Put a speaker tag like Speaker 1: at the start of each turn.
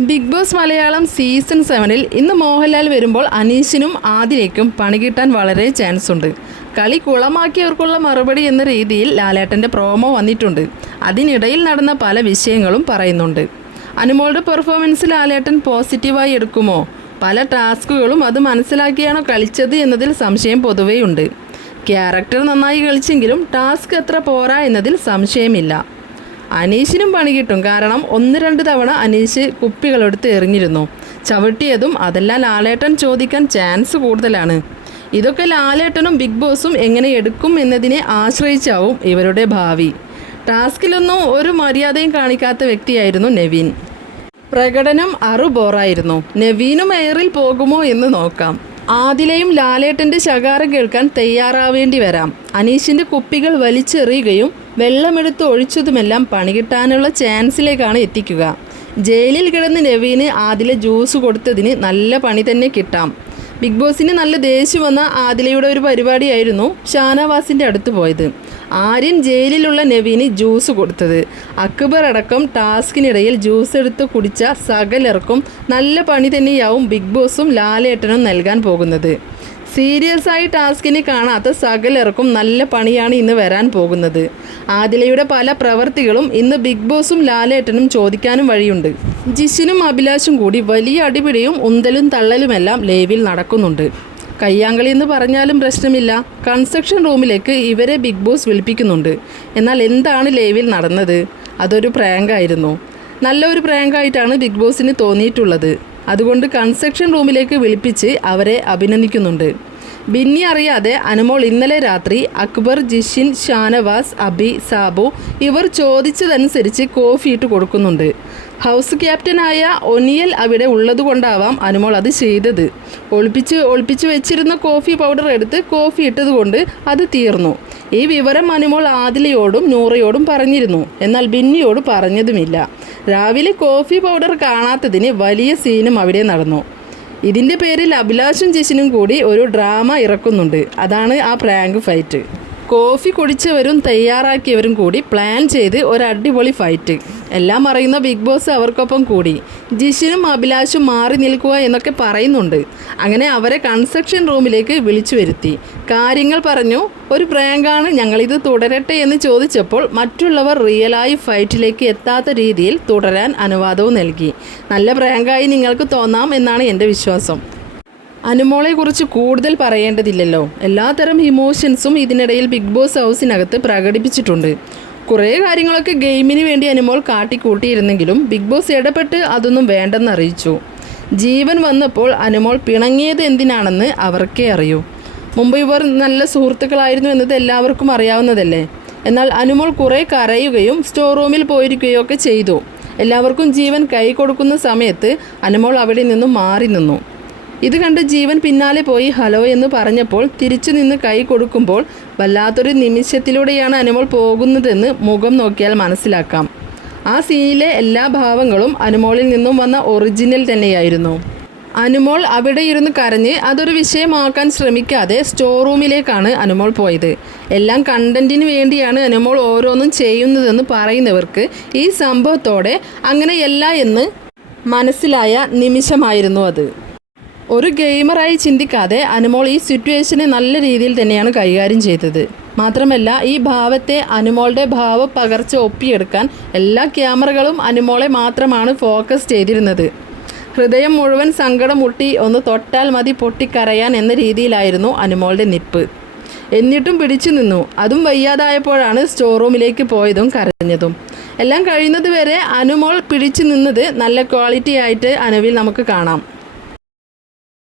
Speaker 1: Big boss Malayalam season സെവനിൽ ഇന്ന് മോഹൻലാൽ വരുമ്പോൾ അനീഷിനും ആദിലേക്കും പണി കിട്ടാൻ വളരെ ചാൻസ് ഉണ്ട്. കളി കുളമാക്കിയവർക്കുള്ള മറുപടി എന്ന രീതിയിൽ ലാലേട്ടന്റെ പ്രോമോ വന്നിട്ടുണ്ട്. അതിനിടയിൽ നടന്ന പല വിഷയങ്ങളും പറയുന്നുണ്ട്. അനുമോളുടെ പെർഫോമൻസ് ലാലേട്ടൻ പോസിറ്റീവായി എടുക്കുമോ? പല ടാസ്കുകളും അത് മനസ്സിലാക്കിയാണോ കളിച്ചത് എന്നതിൽ സംശയം പൊതുവെയുണ്ട്. ക്യാരക്ടർ നന്നായി കളിച്ചെങ്കിലും ടാസ്ക് എത്ര പോരാ എന്നതിൽ സംശയമില്ല. അനീഷിനും പണി കിട്ടും. കാരണം ഒന്ന് രണ്ട് തവണ അനീഷ് കുപ്പികളെടുത്ത് എറിഞ്ഞിരുന്നു. ചവിട്ടിയതും അതെല്ലാം ലാലേട്ടൻ ചോദിക്കാൻ ചാൻസ് കൂടുതലാണ്. ഇതൊക്കെ ലാലേട്ടനും ബിഗ് ബോസും എങ്ങനെ എടുക്കും എന്നതിനെ ആശ്രയിച്ചാവും ഇവരുടെ ഭാവി. ടാസ്കിലൊന്നും ഒരു മര്യാദയും കാണിക്കാത്ത വ്യക്തിയായിരുന്നു നവീൻ. പ്രകടനം അറുബോറായിരുന്നു നവീനും എയറിൽ പോകുമോ എന്ന് നോക്കാം. ആദിലയും ലാലേട്ടന്റെ ശകാരം കേൾക്കാൻ തയ്യാറാവേണ്ടി വരാം. അനീഷിന്റെ കുപ്പികൾ വലിച്ചെറിയുകയും വെള്ളമെടുത്ത് ഒഴിച്ചതുമെല്ലാം പണികിട്ടാനുള്ള ചാൻസിലേക്കാണ് എത്തിക്കുക. ജയിലിൽ കിടന്ന് നവീന് ആദില ജ്യൂസ് കൊടുത്തതിന് നല്ല പണി തന്നെ കിട്ടാം. ബിഗ് ബോസിന് നല്ല ദേഷ്യം വന്ന ആദിലയുടെ ഒരു പരിപാടിയായിരുന്നു ഷാനവാസിന്റെ അടുത്ത് പോയത്. ആര്യൻ ജയിലിലുള്ള നവീന് ജ്യൂസ് കൊടുത്തത്. അക്ബർ അടക്കം ടാസ്കിനിടയിൽ ജ്യൂസ് എടുത്ത് കുടിച്ച സകലർക്കും നല്ല പണി തന്നെയാവും ബിഗ് ബോസും ലാലേട്ടനും നൽകാൻ പോകുന്നത്. സീരിയസ് ആയി ടാസ്കിനെ കാണാത്ത സകലർക്കും നല്ല പണിയാണ് ഇന്ന് വരാൻ പോകുന്നത്. ആദിലയുടെ പല പ്രവർത്തികളും ഇന്ന് ബിഗ് ബോസും ലാലേട്ടനും ചോദിക്കാനും വഴിയുണ്ട്. ജിഷിനും അഭിലാഷും കൂടി വലിയ അടിപിടിയും ഉന്തലും തള്ളലുമെല്ലാം ലൈവിൽ നടക്കുന്നുണ്ട്. കയ്യാങ്കളി എന്ന് പറഞ്ഞാലും പ്രശ്നമില്ല. കൺസ്ട്രക്ഷൻ റൂമിലേക്ക് ഇവരെ ബിഗ് ബോസ് വിളിപ്പിക്കുന്നുണ്ട്. എന്നാൽ എന്താണ് ലൈവിൽ നടന്നത്? അതൊരു പ്രാങ്കായിരുന്നു നല്ലൊരു പ്രാങ്കായിട്ടാണ് ബിഗ് ബോസിന് തോന്നിയിട്ടുള്ളത്. അതുകൊണ്ട് കൺസ്ട്രക്ഷൻ റൂമിലേക്ക് വിളിപ്പിച്ച് അവരെ അഭിനന്ദിക്കുന്നുണ്ട്. ബിന്നി അറിയാതെ അനുമോൾ ഇന്നലെ രാത്രി അക്ബർ ജിഷിൻ ഷാനവാസ് അബി സാബു ഇവർ ചോദിച്ചതനുസരിച്ച് കോഫി ഇട്ട് കൊടുക്കുന്നുണ്ട്. ഹൗസ് ക്യാപ്റ്റനായ ഒനിയൽ അവിടെ ഉള്ളതുകൊണ്ടാവാം അനുമോൾ അത് ചെയ്തത്. ഒളിപ്പിച്ച് ഒളിപ്പിച്ച് വെച്ചിരുന്ന കോഫി പൗഡർ എടുത്ത് കോഫി ഇട്ടതുകൊണ്ട് അത് തീർന്നു. ഈ വിവരം അനുമോൾ ആദിലയോടും നൂറയോടും പറഞ്ഞിരുന്നു. എന്നാൽ ബിന്നിയോട് പറഞ്ഞതുമില്ല. രാവിലെ കോഫി പൗഡർ കാണാത്തതിന് വലിയ സീനും അവിടെ നടന്നു. ഇതിന്റെ പേരിൽ അഭിലാഷും ജിഷിനും കൂടി ഒരു ഡ്രാമ ഇറക്കുന്നുണ്ട്. അതാണ് ആ പ്രാങ്ക് ഫൈറ്റ്. കോഫി കുടിച്ചവരും തയ്യാറാക്കിയവരും കൂടി പ്ലാൻ ചെയ്ത് ഒരു അടിപൊളി ഫൈറ്റ്. എല്ലാം അറിയുന്ന ബിഗ് ബോസ് അവർക്കൊപ്പം കൂടി. ജിഷിനും അഭിലാഷും മാറി നിൽക്കുക എന്നൊക്കെ പറയുന്നുണ്ട്. അങ്ങനെ അവരെ കൺസ്ട്രക്ഷൻ റൂമിലേക്ക് വിളിച്ചു വരുത്തി. കാര്യങ്ങൾ പറഞ്ഞു ഒരു പ്രാങ്കാണ് ഞങ്ങളിത് തുടരട്ടെ എന്ന് ചോദിച്ചപ്പോൾ മറ്റുള്ളവർ റിയലായി ഫൈറ്റിലേക്ക് എത്താത്ത രീതിയിൽ തുടരാൻ അനുവാദവും നൽകി. നല്ല പ്രാങ്കായി നിങ്ങൾക്ക് തോന്നാം എന്നാണ് എന്റെ വിശ്വാസം. അനുമോളെ കുറിച്ച് കൂടുതൽ പറയേണ്ടതില്ലല്ലോ. എല്ലാത്തരം ഇമോഷൻസും ഇതിനിടയിൽ ബിഗ് ബോസ് ഹൗസിനകത്ത് പ്രകടിപ്പിച്ചിട്ടുണ്ട്. കുറേ കാര്യങ്ങളൊക്കെ ഗെയിമിന് വേണ്ടി അനുമോൾ കാട്ടിക്കൂട്ടിയിരുന്നെങ്കിലും ബിഗ് ബോസ് ഇടപെട്ട് അതൊന്നും വേണ്ടെന്ന് അറിയിച്ചു. ജീവൻ വന്നപ്പോൾ അനുമോൾ പിണങ്ങിയത് എന്തിനാണെന്ന് അവർക്കേ അറിയൂ. മുമ്പ് ഇവർ നല്ല സുഹൃത്തുക്കളായിരുന്നു എന്നത് എല്ലാവർക്കും അറിയാവുന്നതല്ലേ. എന്നാൽ അനുമോൾ കുറേ കരയുകയും സ്റ്റോർ റൂമിൽ പോയിരിക്കുകയോ ഒക്കെ ചെയ്തു. എല്ലാവർക്കും ജീവൻ കൈ കൊടുക്കുന്ന സമയത്ത് അനുമോൾ അവിടെ നിന്നും മാറി നിന്നു. ഇത് കണ്ട് ജീവൻ പിന്നാലെ പോയി ഹലോ എന്ന് പറഞ്ഞപ്പോൾ തിരിച്ചു നിന്ന് കൈ കൊടുക്കുമ്പോൾ വല്ലാത്തൊരു നിമിഷത്തിലൂടെയാണ് അനുമോൾ പോകുന്നതെന്ന് മുഖം നോക്കിയാൽ മനസ്സിലാക്കാം. ആ സീനിലെ എല്ലാ ഭാവങ്ങളും അനുമോളിൽ നിന്നും വന്ന ഒറിജിനൽ തന്നെയായിരുന്നു. അനുമോൾ അവിടെ ഇരുന്ന് കരഞ്ഞ് അതൊരു വിഷയമാക്കാൻ ശ്രമിക്കാതെ സ്റ്റോർ റൂമിലേക്കാണ് അനുമോൾ പോയത്. എല്ലാം കണ്ടന്റിന് വേണ്ടിയാണ് അനുമോൾ ഓരോന്നും ചെയ്യുന്നതെന്ന് പറയുന്നവർക്ക് ഈ സംഭവത്തോടെ അങ്ങനെയല്ല എന്ന് മനസ്സിലായ നിമിഷമായിരുന്നു അത്. ഒരു ഗെയിമറായി ചിന്തിക്കാതെ അനുമോൾ ഈ സിറ്റുവേഷനെ നല്ല രീതിയിൽ തന്നെയാണ് കൈകാര്യം ചെയ്തത്. മാത്രമല്ല ഈ ഭാവത്തെ അനുമോളുടെ ഭാവ പകർച്ച ഒപ്പിയെടുക്കാൻ എല്ലാ ക്യാമറകളും അനുമോളെ മാത്രമാണ് ഫോക്കസ് ചെയ്തിരുന്നത്. ഹൃദയം മുഴുവൻ സങ്കടം മുട്ടി ഒന്ന് തൊട്ടാൽ മതി പൊട്ടിക്കരയാൻ എന്ന രീതിയിലായിരുന്നു അനുമോളുടെ നിപ്പ്. എന്നിട്ടും പിടിച്ചു നിന്നു. അതും വയ്യാതായപ്പോഴാണ് സ്റ്റോർ റൂമിലേക്ക് പോയതും കരഞ്ഞതും. എല്ലാം കഴിയുന്നത് വരെ അനുമോൾ പിടിച്ചു നിന്നത് നല്ല ക്വാളിറ്റി ആയിട്ട് അനുവിൽ നമുക്ക് കാണാം.